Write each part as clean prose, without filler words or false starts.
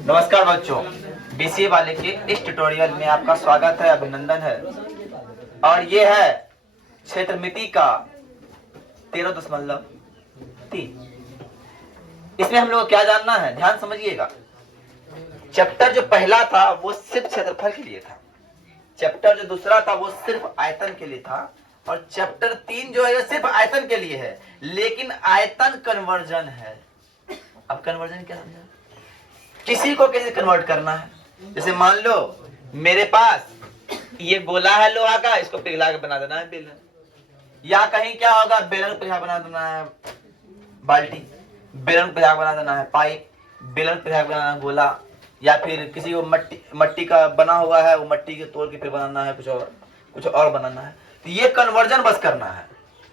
नमस्कार बच्चों, बीसीए वाले के इस ट्यूटोरियल में आपका स्वागत है, अभिनंदन है। और ये है क्षेत्रमिति का 13.3। इसमें हम लोग को क्या जानना है, ध्यान समझिएगा। चैप्टर जो पहला था वो सिर्फ क्षेत्रफल के लिए था, चैप्टर जो दूसरा था वो सिर्फ आयतन के लिए था, और चैप्टर 3 जो है वो सिर्फ आयतन के लिए है, लेकिन आयतन कन्वर्जन है। अब कन्वर्जन क्या समझा? किसी को कैसे कन्वर्ट करना है। जैसे मान लो मेरे पास ये गोला है लोहा का, इसको पिघला के बना देना है बेलन, या कहीं क्या होगा बेलन को पिघला बना देना है बाल्टी, बेलन को पिघला बना देना है पाइप, बेलन को पिघला बनाना है गोला, या फिर किसी को मट्टी का बना हुआ है वो मट्टी के तोड़ के फिर बनाना है कुछ और बनाना है। तो ये कन्वर्जन बस करना है,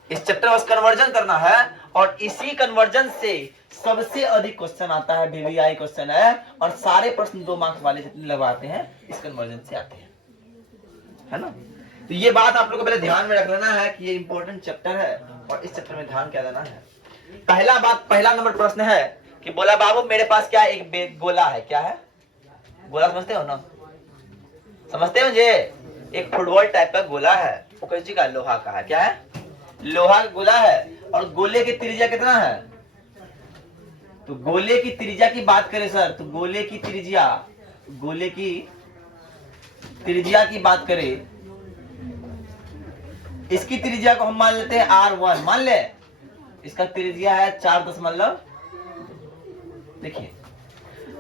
इस चैप्टर बस कन्वर्जन करना है। और इसी कन्वर्जन से सबसे अधिक क्वेश्चन आता है, वीवीआई क्वेश्चन है, और सारे प्रश्न 2 मार्क्स वाले जितने लगवाते हैं इस कन्वर्जन से आते हैं, है ना। तो ये बात आप लोग को पहले ध्यान में रख लेना है कि ये इंपॉर्टेंट चैप्टर है और इस चैप्टर में ध्यान क्या देना है। पहला नंबर प्रश्न है कि बोला बाबू मेरे पास क्या एक गोला है। क्या है गोला? समझते हो ना, समझते हो मुझे? एक फुटबॉल टाइप का गोला है, वो कैसी का? लोहा का है। क्या है? लोहा का गोला है। और गोले की त्रिज्या कितना है? तो गोले की त्रिज्या की बात करें सर, तो गोले की त्रिज्या की बात करें, इसकी त्रिज्या को हम मान लेते हैं R1, मान ले। इसका त्रिज्या है 4 देखिए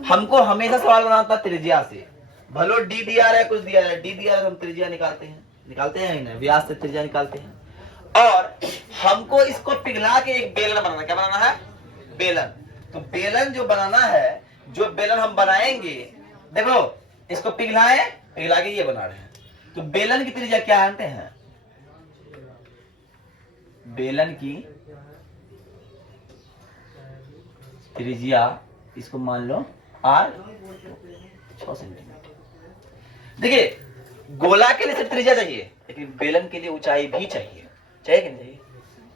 हमको हमेशा सवाल बनाना था त्रिज्या से, भलो डी दिया है कुछ दिया है, डी दिया है हम त्रिज्या निकालते हैं ना, व्यास से त्रिज्या निकालते हैं। और हमको इसको पिघला के एक बेलन बनाना, क्या बनाना है? बेलन। तो बेलन जो बनाना है, जो बेलन हम बनाएंगे, देखो इसको पिघला के ये बना रहे हैं, तो बेलन की त्रिज्या क्या जानते हैं? बेलन की त्रिज्या इसको मान लो R 6 सेंटीमीटर। देखिए गोला के लिए सिर्फ त्रिज्या चाहिए, लेकिन बेलन के लिए ऊंचाई भी चाहिए कि नहीं चाहिए?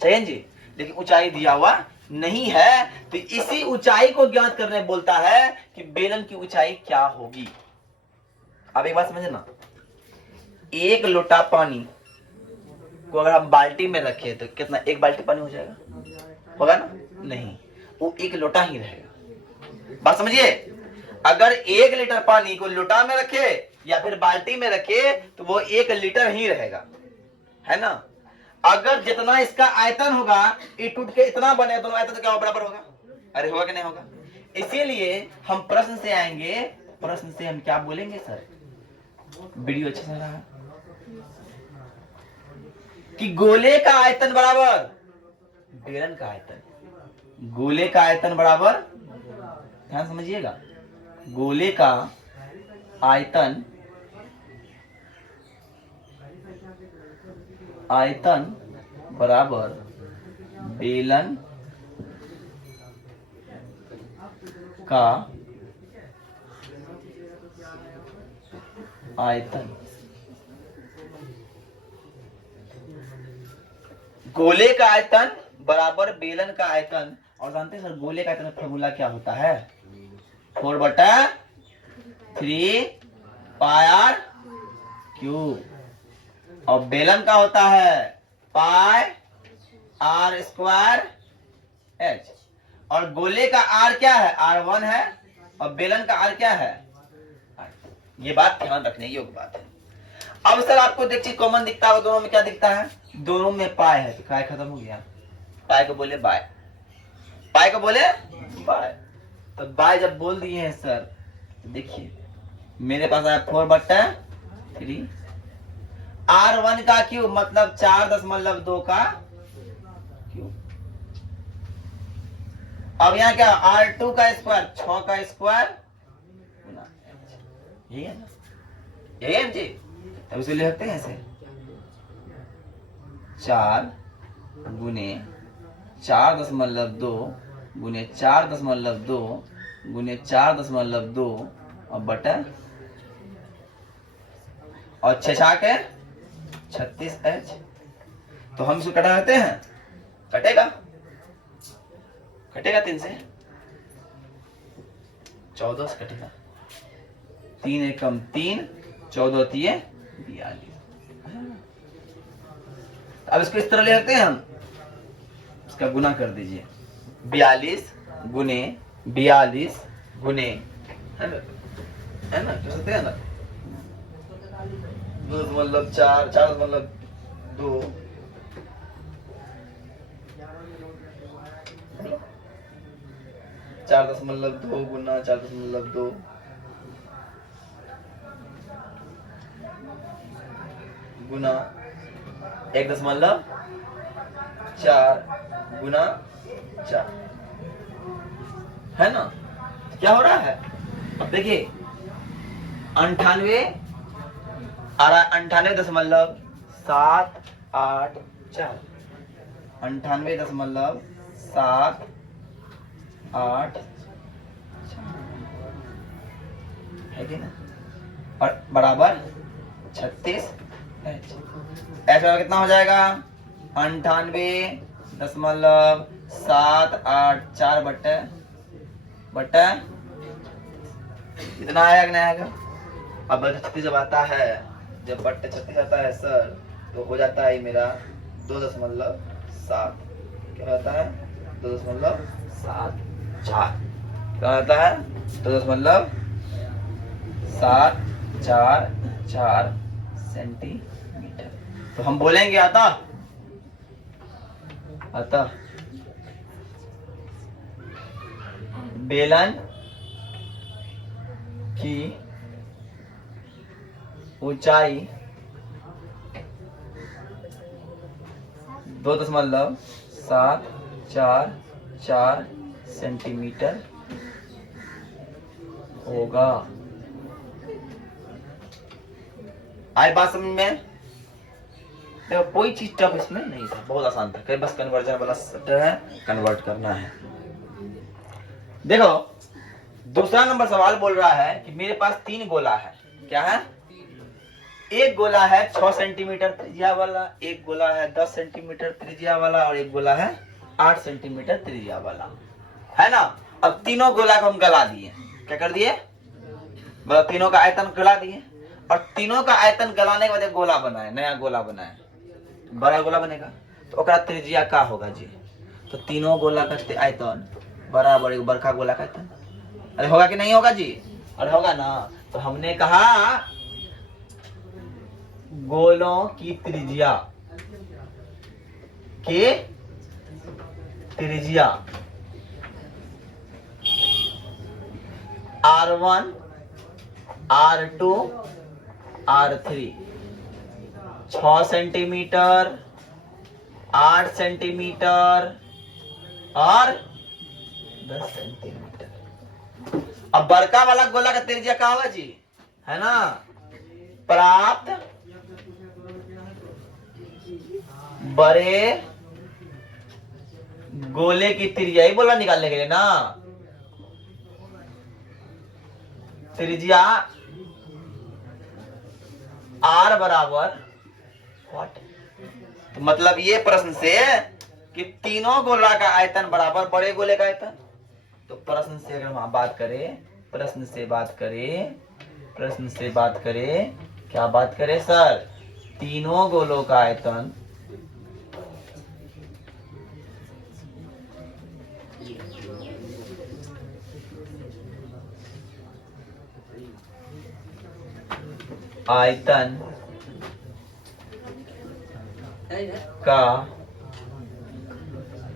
चाहिए जी, लेकिन ऊंचाई दिया हुआ नहीं है। तो इसी ऊंचाई को ज्ञात करने बोलता है कि बेलन की ऊंचाई क्या होगी। अब एक बात समझना, एक लोटा पानी को अगर हम बाल्टी में रखें तो कितना, एक बाल्टी पानी हो जाएगा? होगा ना? नहीं, वो एक लोटा ही रहेगा। बात समझिए, अगर 1 लीटर पानी को लोटा में रखे या फिर बाल्टी में रखे तो वो 1 लीटर ही रहेगा, है ना। अगर जितना इसका आयतन होगा ये टूट के इतना बने, दोनों आयतन तो क्या बराबर होगा? अरे होगा कि नहीं होगा? इसीलिए हम प्रश्न से आएंगे, प्रश्न से हम क्या बोलेंगे सर, वीडियो अच्छे से रहा कि गोले का आयतन बराबर बेलन का आयतन, गोले का आयतन बराबर, ध्यान समझिएगा, गोले का आयतन बराबर बेलन का आयतन। गोले का आयतन बराबर बेलन का आयतन। और जानते हैं सर गोले का आयतन का फॉर्मूला क्या होता है? 4/3 πr क्यूब। और बेलन का होता है पाई R स्क्वायर H। और गोले का R क्या है? R1 है, और बेलन का R क्या है? ये बात ध्यान रखने योग्य बात है। अब सर आपको देखिए कॉमन दिखता है दोनों में, क्या दिखता है? दोनों में पाई है, तो काय खत्म हो गया, पाई को बोले बाय, पाई को बोले बाय। तो बाय जब बोल दिए हैं सर, तो देखिए मेरे पास आया 4/3 R1 का क्यूब मतलब 4.2 का क्यूब। अब यहाँ क्या? R2 का स्क्वायर 6 का स्क्वायर, यही है ना, यही है जी। तब इसे लिखते हैं ऐसे 4 गुने 4.2 गुने 4.2 गुने 4.2 और बटा, और 6 के 36H। तो हम इसको कटा देते हैं, कटेगा 3 से, 14 से कटेगा, 3 एकम 3, 14 तिये 42। अब इसको इस तरह ले लेते हैं हम, इसका गुना कर दीजिए, 42 गुने 42 गुने, है ना, कर सकते हैं ना, 2.4, 4.2, 4.2 गुना 4.2 गुना 1.4 गुना 4, है ना। क्या हो रहा है, अब देखिए 98 98.784, 98.784 है कि ना, और बराबर 36 ऐसा कितना हो जाएगा, 98.784 बट्टा इतना आएगा कि नहीं आएगा। अब 36 जब आता है, जब बट्टे 36 आता है सर, तो हो जाता है मेरा 2.7, क्या होता है 2.74, क्या होता है 2.744 सेंटीमीटर। तो हम बोलेंगे अतः बेलन की ऊंचाई 2.744 सेंटीमीटर होगा। आई बात समझ में? देखो कोई चीज टफ इसमें नहीं था, बहुत आसान था, बस कन्वर्जन वाला शब्द है, कन्वर्ट करना है। देखो दूसरा नंबर सवाल बोल रहा है कि मेरे पास 3 गोला है, क्या है, एक गोला है 6 सेंटीमीटर त्रिज्या वाला, एक गोला है 10 सेंटीमीटर त्रिज्या वाला, और एक गोला है 8 सेंटीमीटर त्रिज्या वाला, है ना। अब तीनों गोला को हम गला दिए, क्या कर दिए, मतलब तीनों का आयतन गला दिए, और तीनों का आयतन गलाने के बाद गोला बनाए, नया गोला बनाए, बड़ा गोला बनेगा, तो ओकरा त्रिज्या का होगा जी, तो तीनों गोला का आयतन बराबर एक बड़का गोला का आयतन, अरे होगा कि नहीं होगा जी, अरे होगा ना। तो हमने कहा गोलों की त्रिज्या के त्रिज्या R1 R2 R3 6 centimetre, 8 centimetre और 10 सेंटीमीटर। अब बड़का वाला गोला का त्रिज्या क्या होगा जी, है ना, प्राप्त बड़े गोले की त्रिज्या ही बोला निकालने के लिए ना, त्रिज्या R बराबर व्हाट, तो मतलब ये प्रश्न से कि तीनों गोला का आयतन बराबर बड़े गोले का आयतन, तो प्रश्न से अगर हम बात करें, प्रश्न से बात करें क्या बात करें सर, तीनों गोलों का आयतन का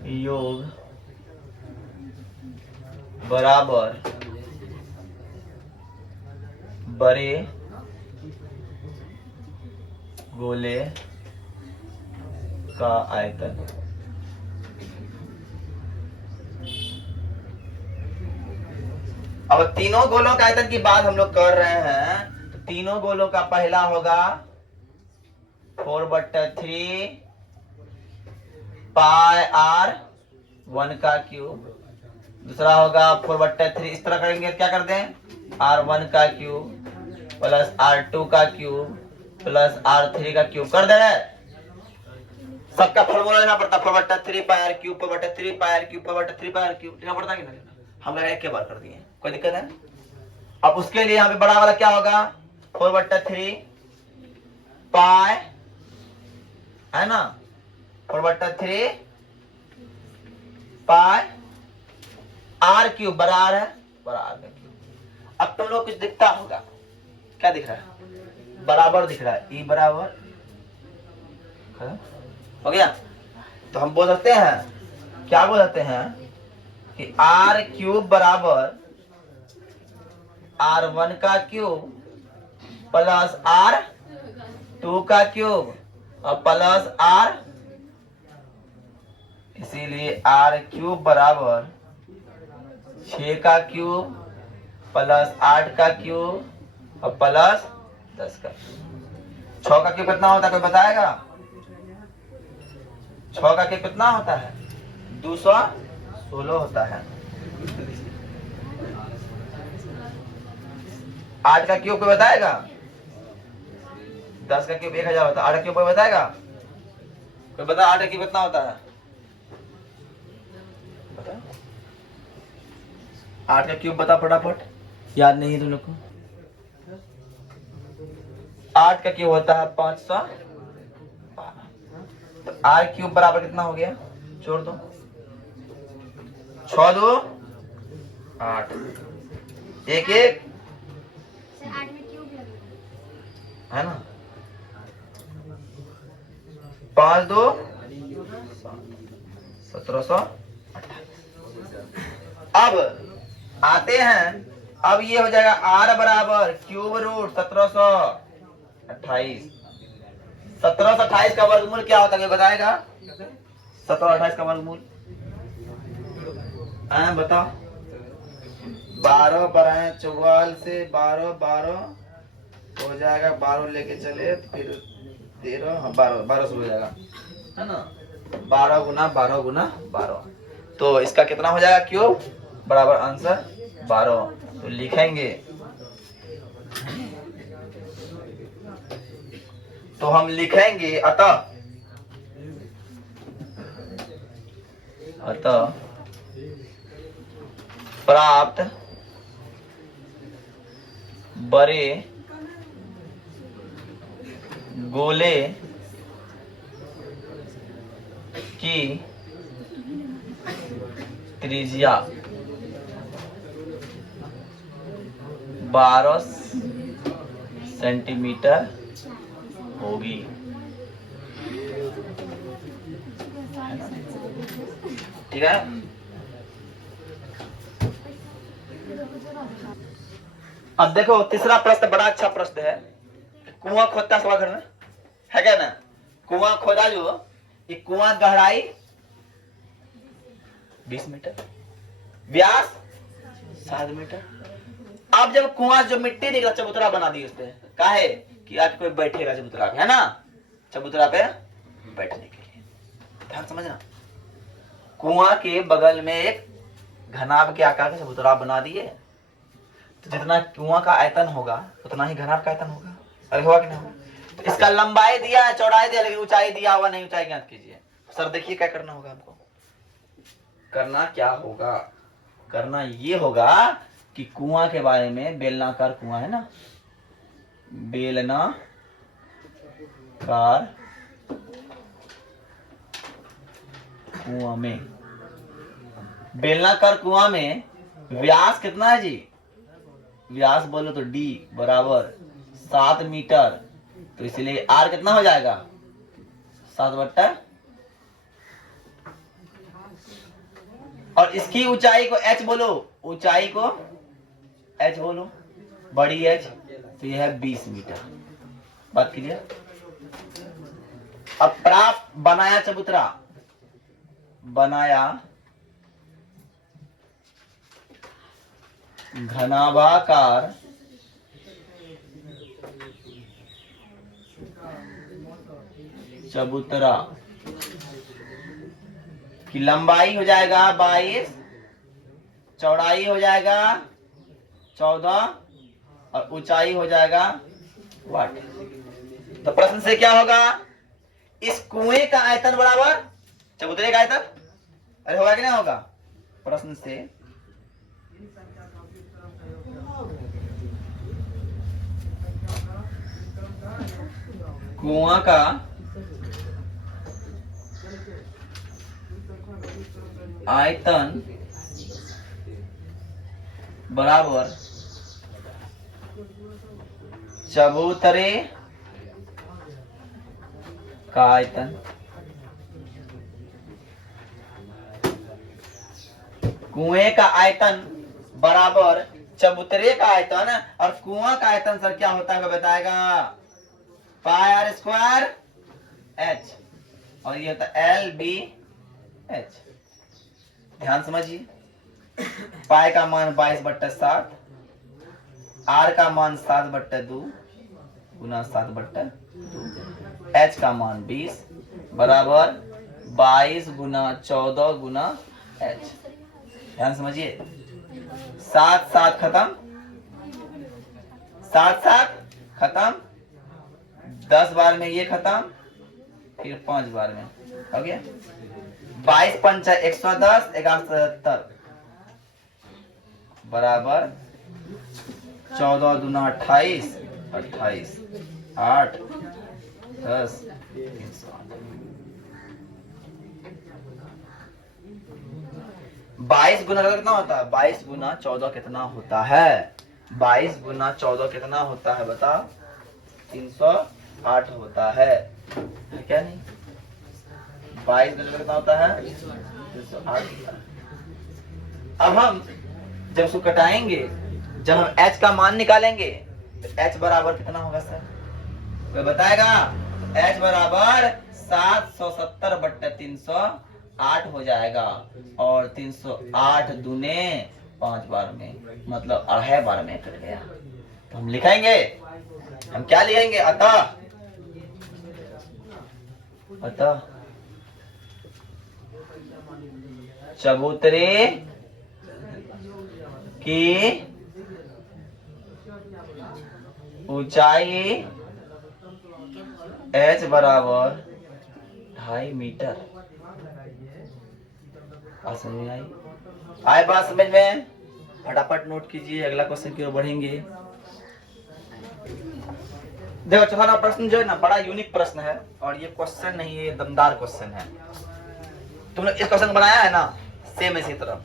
योग बराबर बड़े गोले का आयतन। अब तीनों गोलों का आयतन की बात हम लोग कर रहे हैं, तो तीनों गोलों का पहला होगा 4/3 पाई R1 का क्यूब, दूसरा होगा 4/3, इस तरह करेंगे क्या कर दें, R1 का क्यूब प्लस R2 का क्यूब प्लस R3 का क्यूब कर दे रहे, सबका फॉर्मूला लेना पड़ता, 4/3 पाई R³ 4/3 पाई R³ 4/3 पाई R³ लेना पड़ता कि नहीं, हम लोग एक के बार कर दिए, कोई दिक्कत है। अब उसके लिए यहाँ पे बड़ा वाला क्या होगा, 4/3 पाई, है ना, 4/3 पाई r³ बराबर है, बराबर का क्यूब। अब तुम लोग कुछ दिखता होगा, क्या दिख रहा है, बराबर दिख रहा है, E बराबर हो गया। तो हम बोल सकते हैं, क्या बोल सकते हैं कि r³ बराबर r1 का क्यूब प्लस r2 का क्यूब और प्लस r, इसीलिए r³ बराबर 6 का क्यूब प्लस 8 का क्यूब और प्लस 10 का। 6 का क्यूब कितना होता है, कोई बताएगा? 6 का क्यूब कितना होता है, 216 होता है। 8 का क्यूब कोई बताएगा? 10 का क्यूब 1000 होता है। 8 का क्यूब कोई बताएगा? कोई बता 8 का क्यूब कितना होता है? बता 8 का क्यूब, बता फटाफट, याद नहीं है तुम लोग को? 8 का क्यूब होता है 512। तो r³ बराबर कितना हो गया, छोड़ दो, 6 2 8, 1 1 है ना, 5 2 1728। अब आते हैं, अब ये हो जाएगा r बराबर क्यूब रूट 1728। 1728 का वर्गमूल क्या होता है, बताएगा? 1728 का वर्गमूल बताओ। 12 बढ़ाए 44 से 12 हो जाएगा, 12 लेके चले फिर 13, हाँ 12 से हो जाएगा, है ना, 12 गुना 12 गुना 12। तो इसका कितना हो जाएगा, क्यूब बराबर आंसर 12। तो लिखेंगे, तो हम लिखेंगे अतः प्राप्त बड़े गोले की त्रिज्या 12 सेंटीमीटर होगी। ठीक है, अब देखो तीसरा प्रश्न बड़ा अच्छा प्रश्न है। कुआं खोदता सवा घर में, है क्या ना, कुआं खोदा जो, ये कुआं गहराई 20 मीटर, व्यास 7 मीटर। अब जब कुआं जो मिट्टी निकला, चबूतरा बना दी उसपे, काहे कि आज कोई बैठेगा चबूतरा पे, है ना, चबूतरा पे बैठने के लिए। ध्यान समझना, कुआं के बगल में एक घनाभ के आकार का चबूतरा बना दिए, तो जितना कुआं का आयतन होगा उतना ही घनाभ का आयतन होगा। अरे होगा कि नहीं होगा? तो इसका लंबाई दिया है, चौड़ाई दिया, लेकिन ऊंचाई दिया हुआ नहीं, ऊंचाई ज्ञात कीजिए। सर देखिए क्या करना होगा हमको, करना क्या होगा, करना ये होगा कि कुआं के बारे में, बेलनाकार कुआं है ना, बेलनाकार कुआं में, बेलनाकार कुआं में व्यास कितना है जी, व्यास बोलो तो d बराबर 7 मीटर, तो इसलिए r कितना हो जाएगा, 7/, और इसकी ऊंचाई को h बोलो, ऊंचाई को h बोलो, बड़ी h, तो यह है 20 मीटर। बात क्लियर? अब प्राप्त बनाया चबूतरा, बनाया घनाभाकार चबूतरा की लंबाई हो जाएगा 22, चौड़ाई हो जाएगा 14 और ऊंचाई हो जाएगा 8। तो प्रश्न से क्या होगा, इस कुएं का आयतन बराबर चबूतरे का आयतन, अरे होगा कि नहीं होगा? प्रश्न से कुआं का आयतन बराबर चबूतरे का आयतन। कुएं का आयतन बराबर चबूतरे का आयतन, और कुआं का आयतन सर क्या होता है बताएगा, पाई आर स्क्वायर एच, और ये होता है एल बी एच। ध्यान समझिए, पाई का मान 22/7, आर का मान 7/2 गुना 7/2, एच का मान 20 बराबर 22 गुना 14 गुना एच। ध्यान समझिए, 7 7 खत्म, 7 7 खत्म, 10 बार में ये खत्म, फिर 5 बार में हो गया। 22 पंचा 110, 1170 बराबर 14 दूना 28, 28 8 10 308। 22 गुना कितना होता है, 22 गुना 14 कितना होता है, 22 गुना 14 कितना होता है बताओ, 308 होता है क्या नहीं। 22 गुना कितना होता है, 308 होता है। अब हम जब उसको कटाएंगे, जब हम h का मान निकालेंगे तो h बराबर कितना होगा सर, कोई बताएगा। h बराबर 770/308 हो जाएगा, और 308 दूने 5 बार में, मतलब 2.5 बार में कट गया। तो हम लिखेंगे, हम क्या लिखेंगे, अतः चबूतरे की ऊंचाई h बराबर 2.5 मीटर। बात समझ में आई, आए बात समझ में, फटाफट नोट कीजिए, अगला क्वेश्चन की ओर बढ़ेंगे। देखो चौथा नंबर प्रश्न जो है ना, बड़ा यूनिक प्रश्न है, और ये क्वेश्चन नहीं है, दमदार क्वेश्चन है। तुमने इस क्वेश्चन बनाया है ना, सेम इसी तरह।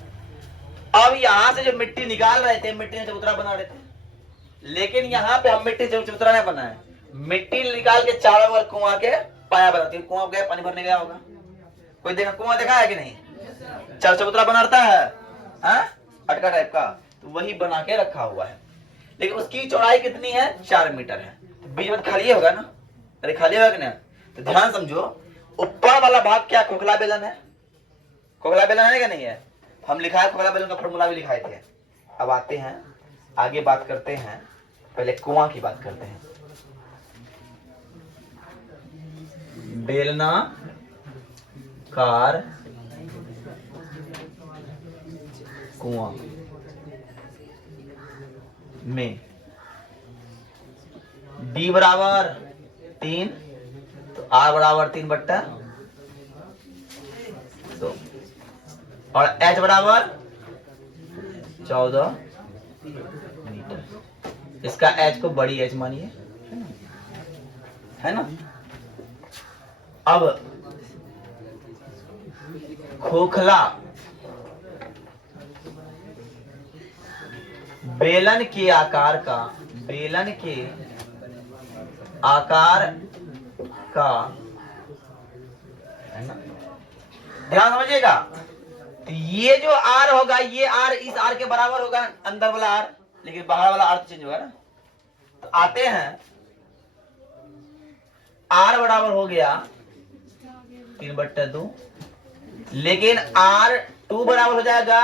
अब यहाँ से जो मिट्टी निकाल रहे थे, मिट्टी से चबूतरा बना रहे थे, लेकिन यहाँ पे हम मिट्टी से चबूतरा नहीं बनाए, मिट्टी निकाल के चारों ओर कुआं के पाया बनाती है। कुआं गया, पानी भरने गया होगा, कोई देखा कुआं देखा है कि नहीं, चार चबूतरा बनाता है, अटका टाइप का, तो वही बना के रखा हुआ है। लेकिन उसकी चौड़ाई कितनी है, 4 मीटर है। बीच में खाली होगा ना, अरे खाली होगा कि नहीं, तो ध्यान समझो, ऊपर वाला भाग क्या खोखला बेलन है, खोखला बेलन है कि नहीं है, हम लिखा है खोखला बेलन का फॉर्मूला भी लिखाए थे। अब आते हैं आगे, बात करते हैं, पहले कुआं की बात करते हैं। बेलना कार कुआं में D बराबर 3, तो R बराबर 3/2, और H बराबर 14 मीटर। इसका H को बड़ी H मानिए, है ना। अब खोखला बेलन के आकार का, बेलन के आकार का, है ना, ध्यान समझिएगा। तो ये जो R होगा, ये R इस R के बराबर होगा, अंदर वाला R, लेकिन बाहर वाला R तो चेंज होगा ना। तो आते हैं, R बराबर हो गया 3/2, लेकिन R2 बराबर हो जाएगा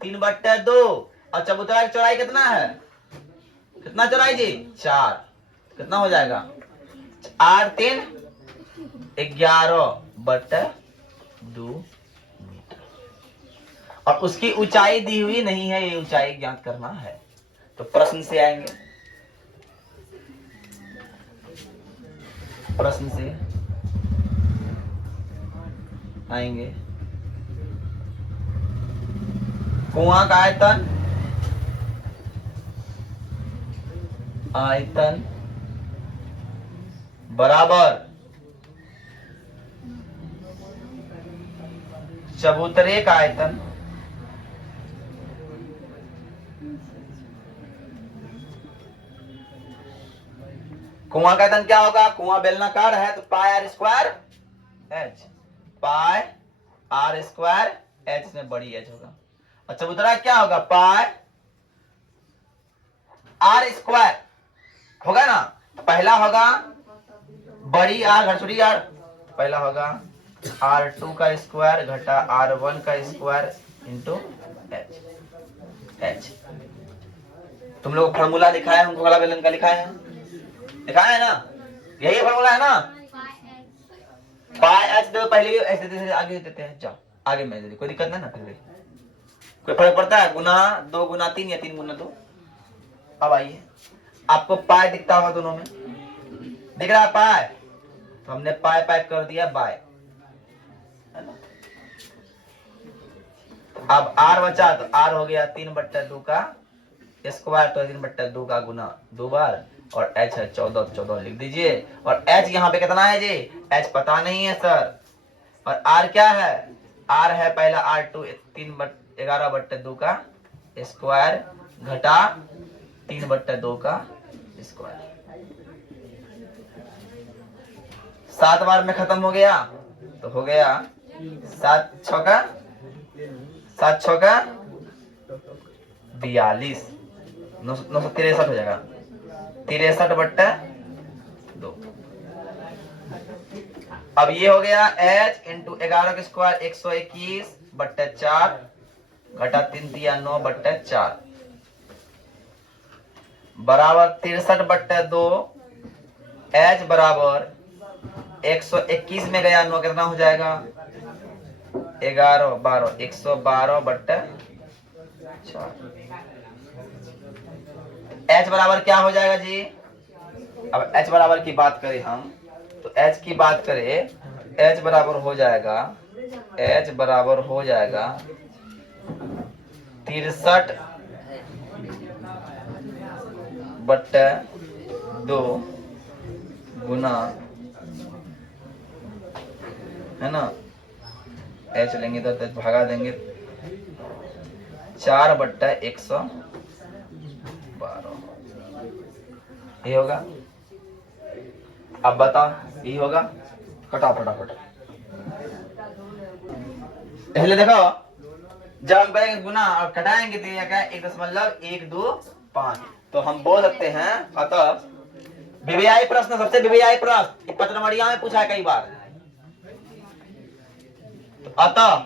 3/2, और चबूतरा की चौड़ाई कितना है, कितना चौड़ाई जी, 4, कितना हो जाएगा, 8×3 11/2 मीटर। और उसकी ऊंचाई दी हुई नहीं है, ये ऊंचाई ज्ञात करना है। तो प्रश्न से आएंगे, प्रश्न से आएंगे। कुआं का आयतन, आयतन बराबर चबूतरे का आयतन कुआं का आयतन क्या होगा? कुआं बेलनाकार है तो pi R square H, pi R square H में बड़ी एच होगा। और चबूतरा क्या होगा? पाई आर स्क्वायर होगा ना। पहला होगा बड़ी आर घटा छोटी आर, पहला होगा R2 का स्क्वायर घटा R1 का स्क्वायर इंटू एच। एच तुम लोग फॉर्मूला लिखा है, हमको वाला बेलन का लिखा है, लिखा है ना, यही फॉर्मूला है ना। पाई एच दो पहले भी ऐसे देते आगे देते हैं, जाओ आगे में दे, कोई दिक्कत नहीं ना। फिर भी कोई फर्क पड़ता है? गुना 2 गुना 3 या 3 गुना 2। अब आइए, आपको पाई दिखता होगा दोनों में, दिख रहा है पाई, तो हमने पाई पाई कर दिया बाय। अब आर बचा तो आर हो गया 3/2 का स्क्वायर, तो 3/2 का गुना 2 बार, और एच है 14, 14 लिख दीजिए। और एच यहाँ पे कितना है जी? एच पता नहीं है सर। और आर क्या है? आर है पहला R2 11/2 का स्क्वायर घटा 3/2 का स्क्वायर। 7 बार में खत्म हो गया, तो हो गया 7 छक्का 42, 963 हो जाएगा, 63/2। अब ये हो गया h इंटू 11 का स्क्वायर 121/4 घटा 3 दिया 9/4 बराबर 63/2। h बराबर 121 में गया 9 कितना हो जाएगा? 11 12 112/4। h बराबर क्या हो जाएगा जी? अब h बराबर की बात करें हम, तो h की बात करें, h बराबर हो जाएगा 63/2 गुना, है ना, h लेंगे तो भागा देंगे 4/112, ये होगा। अब बताओ ये होगा, कटाओ फटाफट। पहले देखो, जब हम करेंगे गुना और कटाएंगे तो क्या है? 1.125। तो हम बोल सकते हैं, अतः वीवीआई प्रश्न, सबसे वीवीआई प्रश्न पत्रमढ़िया में पूछा है कई बार। तो अतः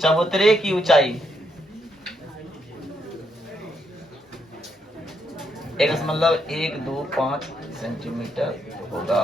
चबूतरे की ऊंचाई 1.125 सेंटीमीटर होगा।